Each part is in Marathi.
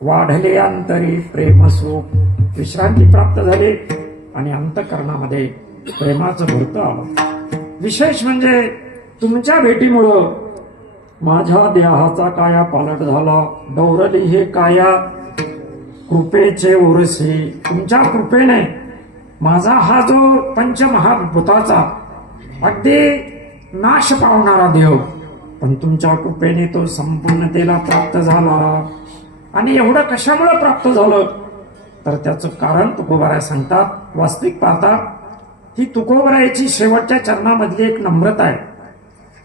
वाढले अंतरी प्रेम सुख, विश्रांती प्राप्त झाली आणि अंतःकरणामध्ये प्रेमाचं भरतं आलं. विशेष म्हणजे तुमच्या भेटीमुळं माझ्या देहाचा काया पालट झाला. डौरली हे काया कृपेचे ओरसे, तुमच्या कृपेने माझा हा जो पंचमहाभूताचा अगदी नाश पावणारा देव, पण तुमच्या कृपेने तो संपूर्णतेला प्राप्त झाला. आणि एवढं कशामुळे प्राप्त झालं तर त्याचं कारण तुकोबाराय सांगतात. वास्तविक पाहता ही तुकोबारायची शेवटच्या चरणामधली एक नम्रता आहे.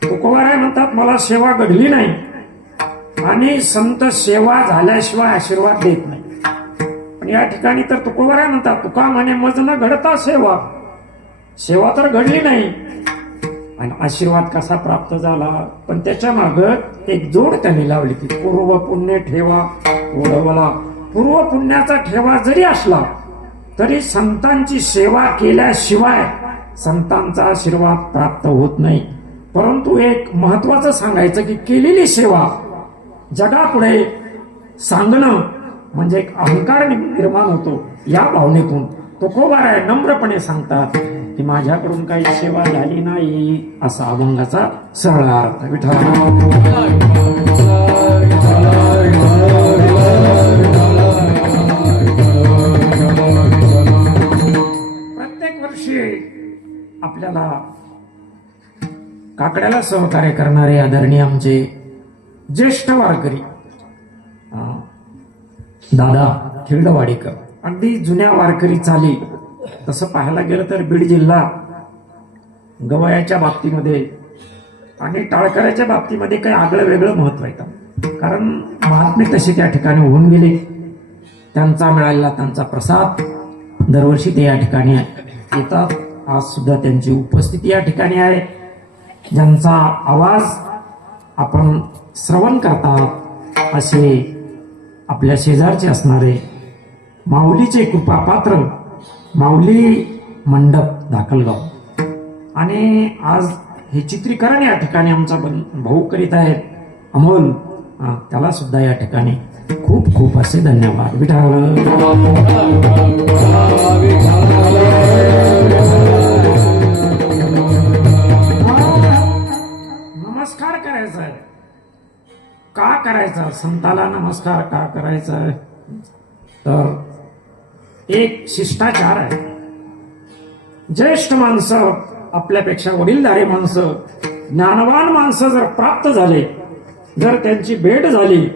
तुकोबाराय म्हणतात मला सेवा घडली नाही आणि संत सेवा झाल्याशिवाय आशीर्वाद देत नाही. पण या ठिकाणी तर तुकोबाराय म्हणतात तुका म्हणे मज न घडता सेवा, सेवा तर घडली नाही आणि आशीर्वाद कसा प्राप्त झाला. पण त्याच्या माग एक जोड त्यांनी लावली की पूर्व पुण्य ठेवा ओढवला. पूर्व पुण्याचा ठेवा जरी असला तरी संतांची सेवा केल्याशिवाय संतांचा आशीर्वाद प्राप्त होत नाही. परंतु एक महत्वाचं सांगायचं की केलेली सेवा जगापुढे सांगणं म्हणजे एक अहंकार निर्माण होतो. या भावनेतून तुकोबाराय नम्रपणे सांगतात की माझ्याकडून काही सेवा झाली नाही असा अभंगाचा सरळ अर्थ. प्रत्येक वर्षी आपल्याला काकड्याला सहकार्य करणारे आदरणीय आमचे ज्येष्ठ वारकरी दादा खिल्डवाडीकर, अगदी जुन्या वारकरी चाली. तसं पाहायला गेलं तर बीड जिल्हा गवयाच्या बाबतीमध्ये आणि टाळकऱ्याच्या बाबतीमध्ये काही आगळं वेगळं महत्व आहे. कारण महात्मे तसे त्या ठिकाणी होऊन गेले. त्यांचा मिळालेला त्यांचा प्रसाद दरवर्षी ते या ठिकाणी येतात. आज सुद्धा त्यांची उपस्थिती या ठिकाणी आहे. ज्यांचा आवाज आपण श्रवण करतात असे आपल्या शेजारचे असणारे माऊलीचे कृपापात्र माऊली मंडप धाकलगाव, आणि आज हे चित्रीकरण या ठिकाणी आमचा भाऊ करीत आहेत अमोल, त्याला सुद्धा या ठिकाणी खूप खूप असे धन्यवाद. विठाल नमस्कार करायचा आहे. का करायचा संताला नमस्कार का करायचा आहे तर एक शिष्टाचार आहे. ज्येष्ठ माणसं, आपल्यापेक्षा वडीलधारी माणसं, ज्ञानवान माणसं जर प्राप्त झाले, जर त्यांची भेट झाली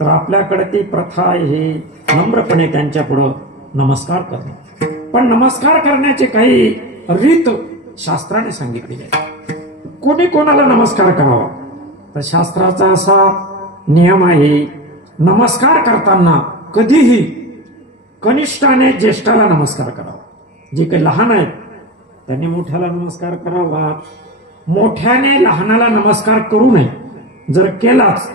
तर आपल्याकडे ती प्रथा आहे नम्रपणे त्यांच्या पुढं नमस्कार करणे. पण नमस्कार करण्याचे काही रीत शास्त्राने सांगितलेली आहे. कोणी कोणाला नमस्कार करावा तर शास्त्राचा असा नियम आहे, नमस्कार करताना कधीही कनिष्ठाने ज्येष्ठाला नमस्कार करावा. जे काही लहान आहेत त्यांनी मोठ्याला नमस्कार करावा. मोठ्याने लहानाला नमस्कार करू नये. जर केलाच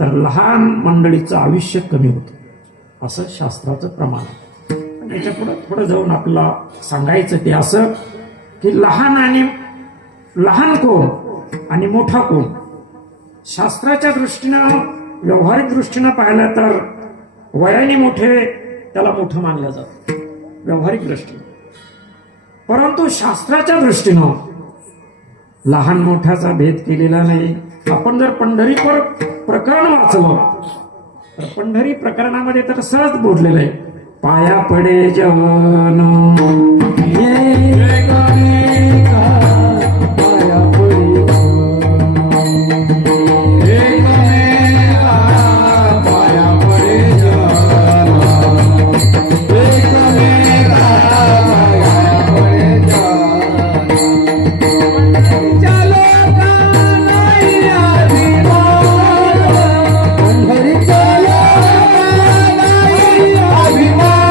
तर लहान मंडळीचं आयुष्य कमी होतं असं शास्त्राचं प्रमाण आहे. याच्या पुढे थोडं जाऊन आपल्याला सांगायचं ते असं की लहान कोण आणि मोठा कोण. शास्त्राच्या दृष्टीनं व्यावहारिक दृष्टीनं पाहिलं तर वयाने मोठे त्याला मोठं मानलं जातं व्यावहारिक दृष्टीनं. परंतु शास्त्राच्या दृष्टीनं लहान मोठ्याचा भेद केलेला नाही. आपण जर पंढरी प्रकरण वाचलं तर पंढरी प्रकरणामध्ये तर सहज बोललेलं आहे, पाया पडे जवन अभिमान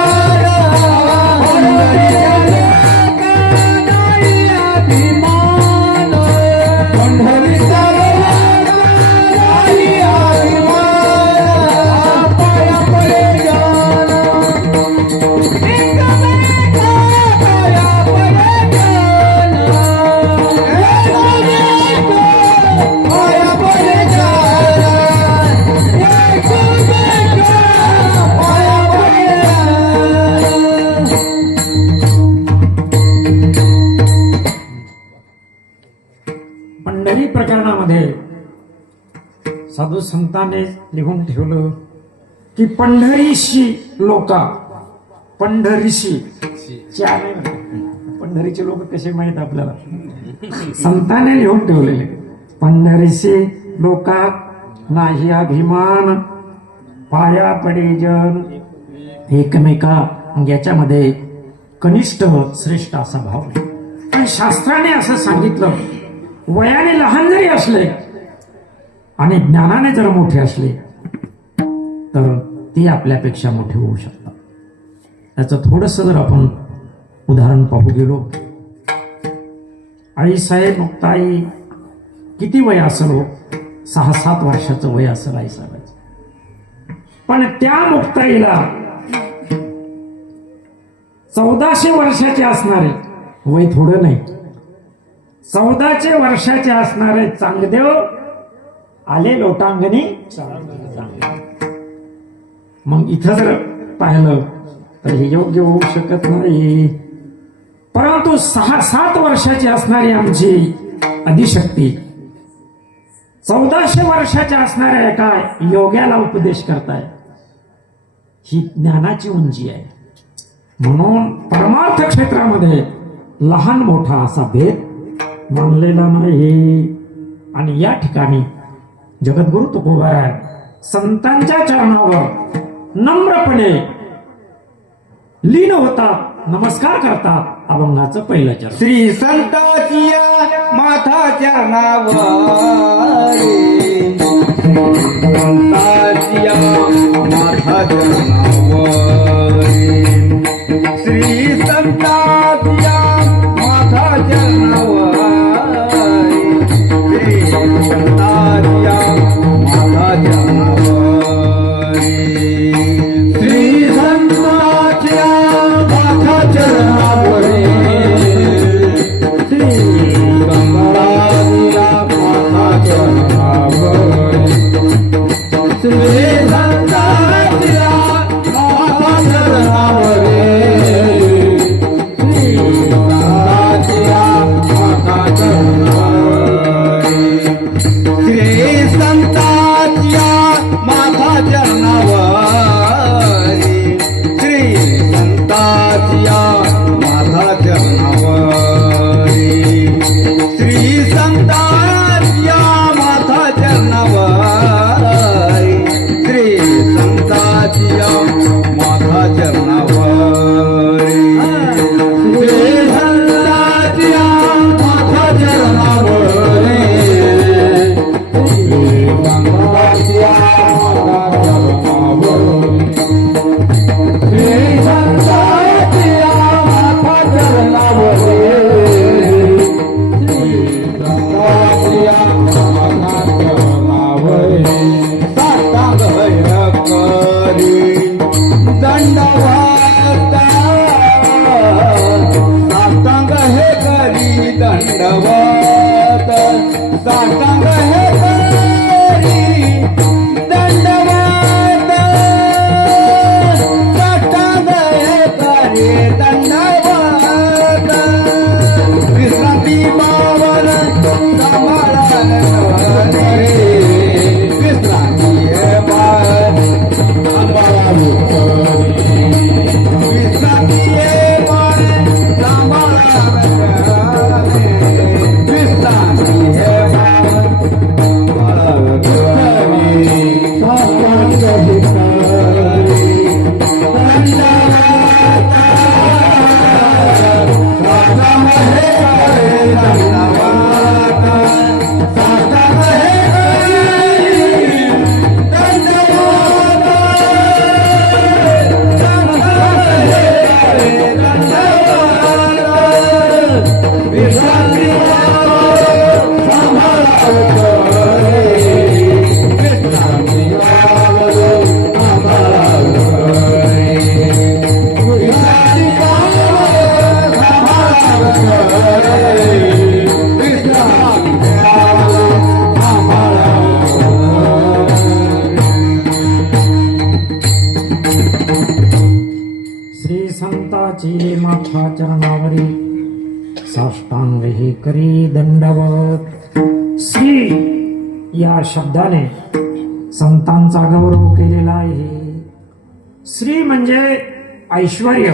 संतांनी लिहून ठेवलं की पंढरीशी लोका, पंढरीशी पंढरीचे लोक कसे माहित आपल्याला, संतांनी लिहून ठेवलेले, पंढरीशी लोका नाही अभिमान, पाया पडे जन एकमेका, याच्यामध्ये कनिष्ठ श्रेष्ठ असा भाव आहे. पण शास्त्राने असं सांगितलं, वयाने लहान जरी असले आणि ज्ञानाने जर मोठे असले तर ते आपल्यापेक्षा मोठे होऊ शकतात. त्याचं थोडस जर आपण उदाहरण पाहू गेलो, आईसाहेब मुक्ताई किती वय असेल हो, 6-7 वर्षाचं वय असेल आईसाहेबाचं. पण त्या मुक्ताईला 1400 वर्षाचे असणारे, वय थोडं नाही, 1400 वर्षाचे असणारे चांगदेव आले लोटांगणी. मग इथं जर पाहिलं तर हे योग्य होऊ शकत नाही. परंतु 6-7 वर्षाची असणारी आमची आदिशक्ती 1400 वर्षाच्या असणाऱ्या एका योग्याला उपदेश करताय, ही ज्ञानाची उंची आहे. म्हणून परमार्थ क्षेत्रामध्ये लहान मोठा असा भेद मानलेला नाही. आणि या ठिकाणी जगद्गुरु तुकोबाराय संतांच्या चरणावर नम्रपणे लीन होतात, नमस्कार करतात. अभंगाचं पहिलं चरण. श्री संताचिया माथा चरणावर, संताचिया माथा चरणावर, श्री संताचिया माथा चरणावर, श्री संताचिया माथा चरणावर, श्री संताचिया माथा चरणावर, श्री संताचिया माथा चरणावर, श्री संताचिया माथा चरणावर, श्री संताचिया माथा चरणावर, श्री संताचिया माथा चरणावर, श्री संताचिया माथा चरणावर, श्री संताचिया माथा चरणावर, श्री संताचिया माथा चरणावर, श्री संताचिया माथा चरणावर, श्री संताचिया माथा चरणावर, श्री संताचिया माथा चरणावर, श्री संताचिया माथा चरणावर, साष्टांग भय करी दंडवत, साष्टांग हे करी दंडवत, साष्टांग हे करी दंडवत, साष्टांग हे करी दंडवत, विश्रांती पावन सांभाळण रे, विश्रांती हे पावन सांभाळावी रे, विश्रांती हे पावन सांभाळावी रे, विश्रांती हे पावन सांभाळावी रे, साष्टांग हे करी दंडवत, साष्टांग हे करी दंडवत, साष्टांग हे करी दंडवत, साष्टांग हे करी दंडवत, विश्रांती सांभाळावं रे, विश्रांती सांभाळावं रे, विश्रांती सांभाळावं रे, विश्रांती सांभाळावं श्री संताची माथा चरणावरी साष्टांग हे करी दंडवत. श्री या शब्दाने संतांचा गौरव केलेला आहे. श्री म्हणजे ऐश्वर्य,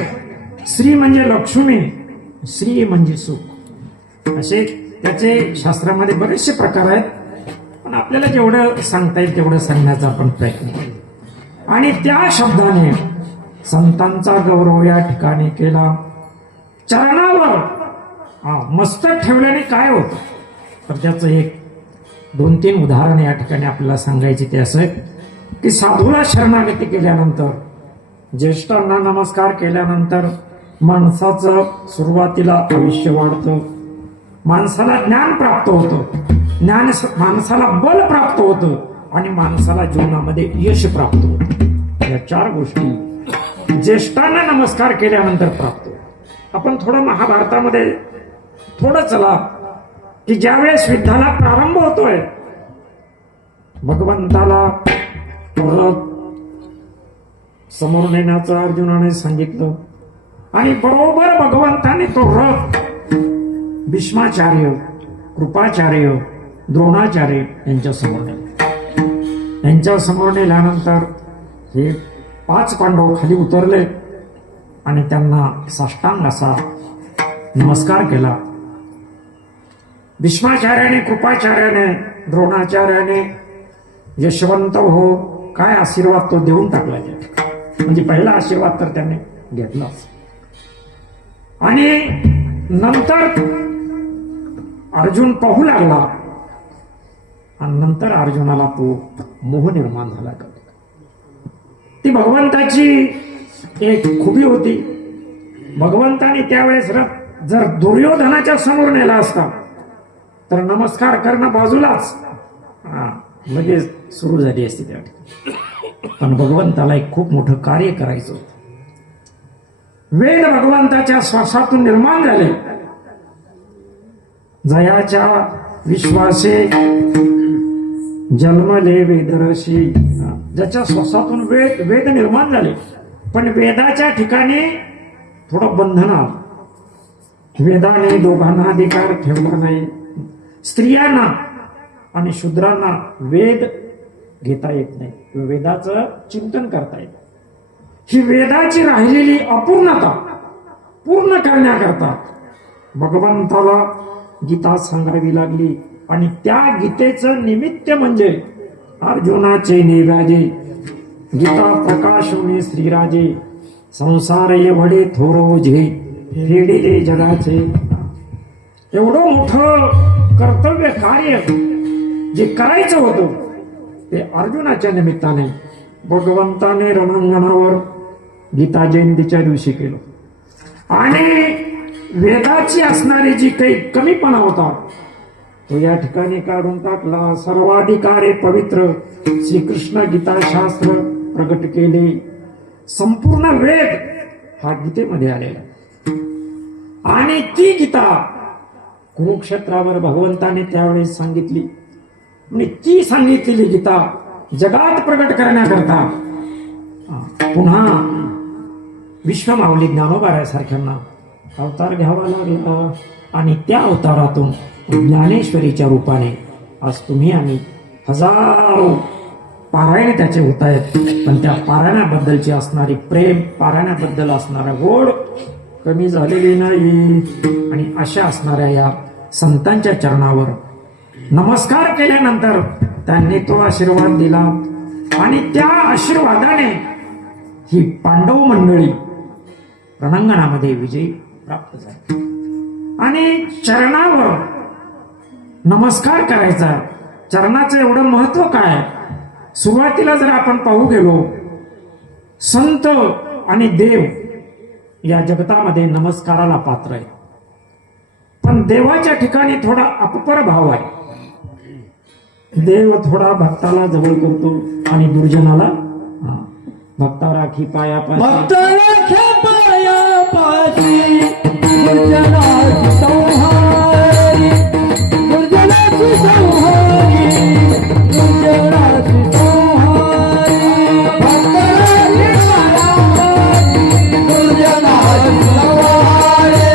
श्री म्हणजे लक्ष्मी, श्री म्हणजे सुख. असे त्याचे शास्त्रामध्ये बरेचसे प्रकार आहेत, पण आपल्याला जेवढं सांगता येईल तेवढं सांगण्याचा आपण प्रयत्न करू. आणि त्या शब्दाने संतांचा गौरव या ठिकाणी केला. चरणावर मस्तक ठेवल्याने काय होतं, तर त्याचं एक 2-3 उदाहरण या ठिकाणी आपल्याला सांगायचे. ते असं की साधूला शरणागती केल्यानंतर, ज्येष्ठांना नमस्कार केल्यानंतर माणसाचं सुरुवातीला आयुष्य वाढतं, माणसाला ज्ञान प्राप्त होतं, माणसाला बल प्राप्त होतं आणि माणसाला जीवनामध्ये यश प्राप्त होतं. या 4 गोष्टी ज्येष्ठांना नमस्कार केल्यानंतर प्राप्त होतात. आपण थोडं महाभारतामध्ये थोडं चला की ज्यावेळेस युद्धाला प्रारंभ होतोय, भगवंताला रथ समोर नेण्याचं अर्जुनाने सांगितलं आणि बरोबर भगवंताने तो रथ भीष्माचार्य, कृपाचार्य, द्रोणाचार्य यांच्या समोर नेला. यांच्या समोर नेल्यानंतर हे 5 पांडव खाली उतरले आणि त्यांना साष्टांग असा नमस्कार केला. भीष्माचार्याने, कृपाचार्याने, द्रोणाचार्याने यशवंत हो काय आशीर्वाद तो देऊन टाकला. म्हणजे पहिला आशीर्वाद तर त्याने घेतलाच. आणि नंतर अर्जुन पाहू लागला आणि नंतर अर्जुनाला तो मोह निर्माण झाला. ती भगवंताची एक खूबी होती. भगवंताने त्यावेळेस जर दुर्योधनाच्या समोर नेला असता तर नमस्कार करणं बाजूलाच लगेच सुरू झाली असती त्या ठिकाणी. पण भगवंताला एक खूप मोठं कार्य करायचं होतं. वेद भगवंताच्या श्वासातून निर्माण झाले. जयाच्या विश्वासे जन्मले वेदरशी, ज्याच्या श्वासातून वेद निर्माण झाले. पण वेदाच्या ठिकाणी थोडं बंधन आलं. वेदाने दोघांना अधिकार ठेवला नाही. स्त्रियांना आणि शूद्रांना वेद घेता येत नाही, वेदाचं चिंतन करता येत. ही वेदाची राहिलेली अपूर्णता पूर्ण करण्याकरता भगवंताला गीता सांगावी लागली. आणि त्या गीतेचं निमित्त म्हणजे अर्जुनाचे नेव्याजे, गीता प्रकाशवणे श्रीराजे, संसार एवढे थोर ओझे, फेडिले जगाचे. एवढं मोठं कर्तव्य कार्य जे करायचं होतं ते अर्जुनाच्या निमित्ताने भगवंताने रणांगणावर गीता जयंतीच्या दिवशी केलं. आणि वेदाची असणारी जी काही कमीपणा होता तो या ठिकाणी काढून टाकला. सर्वाधिकारे पवित्र श्रीकृष्ण गीता शास्त्र प्रगट केले. संपूर्ण वेद हा गीतेमध्ये आलेला. आणि ती गीता कुरुक्षेत्रावर भगवंताने त्यावेळेस सांगितली. आणि ती सांगितलेली गीता जगात प्रगट करण्याकरता पुन्हा विश्वमाऊली ज्ञानोबासारख्यांना अवतार घ्यावा लागला. आणि त्या अवतारातून ज्ञानेश्वरीच्या रूपाने आज तुम्ही आम्ही हजारो पारायणे त्याचे होत आहेत. पण त्या पारायणाबद्दलची असणारी प्रेम, पारायणाबद्दल असणारा गोड कमी झालेली नाही. आणि अशा असणाऱ्या या संतांच्या चरणावर नमस्कार केल्यानंतर त्यांनी तो आशीर्वाद दिला. आणि त्या आशीर्वादाने ही पांडव मंडळी रणांगणामध्ये विजय प्राप्त झाला. आणि चरणावर नमस्कार करायचा, चरणाचं एवढं महत्व काय. सुरुवातीला जर आपण पाहू गेलो, संत आणि देव या जगतामध्ये नमस्काराला पात्र आहे. पण देवाच्या ठिकाणी थोडा अपपर भाव आहे. देव थोडा भक्ताला जवळ करतो आणि दुर्जनाला भक्ता राखी पाया भक्त राख्या पायापाशी, दुर्जनाची संहारी, दुर्जनाची संहारी, दुर्जनाची संहारी. भक्त राख्या पायापाशी, दुर्जनाची संहारी,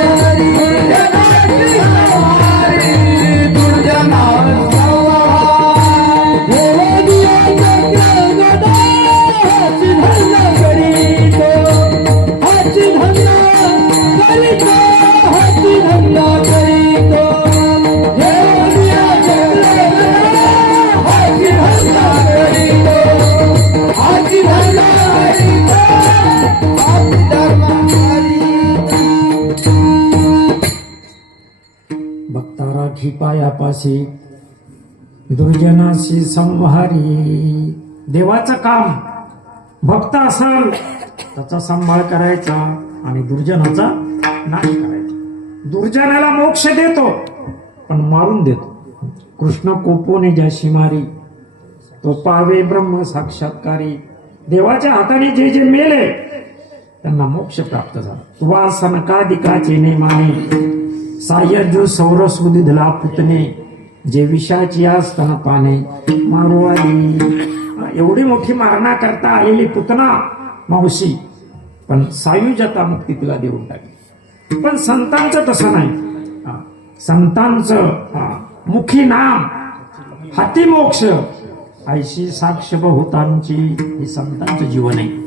दुर्जनाची संहारी, दुर्जनाची संहारी. धंदा करीतो हाती धंदा करीतो हाती धंदा करीतो देवरिया जगलेला हाती धंदा करीतो हाती धंदा करीतो हाती धंदा करीतो भक्ता राखी पायापाशी दुर्जनाशी संहारी. देवाचं काम भक्त असाल त्याचा सांभाळ करायचा आणि दुर्जनाचा नाश करायचा. दुर्जनाला मोक्ष देतो पण मारून देतो. कृष्ण कोपोने ज्याशी मारी तो पावे ब्रह्म साक्षात्कारी. देवाच्या हाताने जे जे मेले त्यांना मोक्ष प्राप्त झाला. तुवा सनकादिकाचे नेमाने सायजू सौरस उदिधला पुतने जे विषाची असताना पाने मारू आली. एवढी मोठी मारणा करता आलेली पुतना मावशी पण सायुजता मुक्ती तिला देऊन टाकली. पण संतांचं तसं नाही. संतांचं मुखी नाम हाती मोक्ष ऐशी साक्ष बहुतांची. हे संतांचं जीवन आहे.